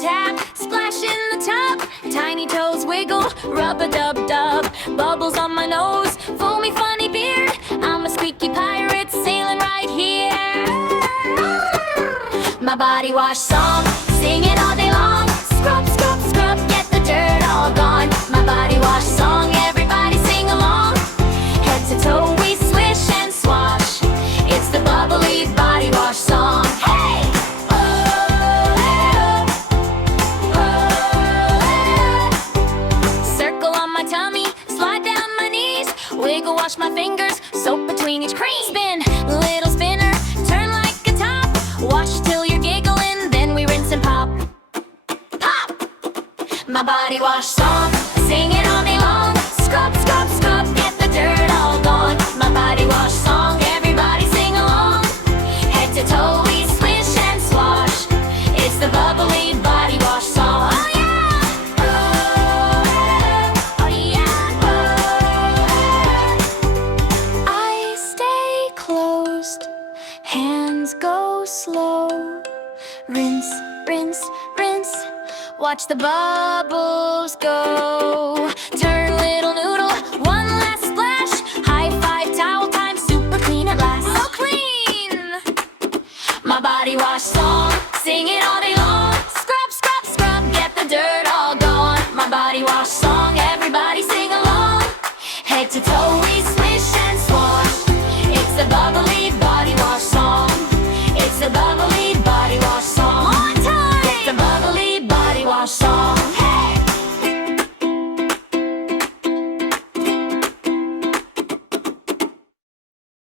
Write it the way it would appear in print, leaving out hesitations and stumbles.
tap, splash in the tub. Tiny toes wiggle, rub-a-dub-dub. Bubbles on my nose, foamy funny beard. I'm a squeaky pirate sailing right here. My body wash song, sing it all day long. Scrub, scrub, scrub, get the dirt all gone. My body wash song, everybody sing along. Head to toe we swish and swash. It's the bubbly body wash song. Hey! Circle on my tummy, slide down my knees. Wiggle, wash my fingers, soap between each crease. Spin, little spinner, turn like a top. Wash till you're giggling, then we rinse and pop. Pop! My body wash song, sing it all day long. Scrub, scrub, scrub, get the dirt all gone. My body wash song, everybody sing along. Head to toe we swish and swash. It's the bubbly body wash song. Oh yeah! Oh yeah! Eyes stay closed, hands go slow. Rinse, rinse, rinse. Watch the bubbles go. Turn little noodle, one last splash. High five, towel time, super clean at last. So clean! My body wash song, sing it all day long. Scrub, scrub, scrub, get the dirt all gone. My body wash song, everybody sing along. Head to toe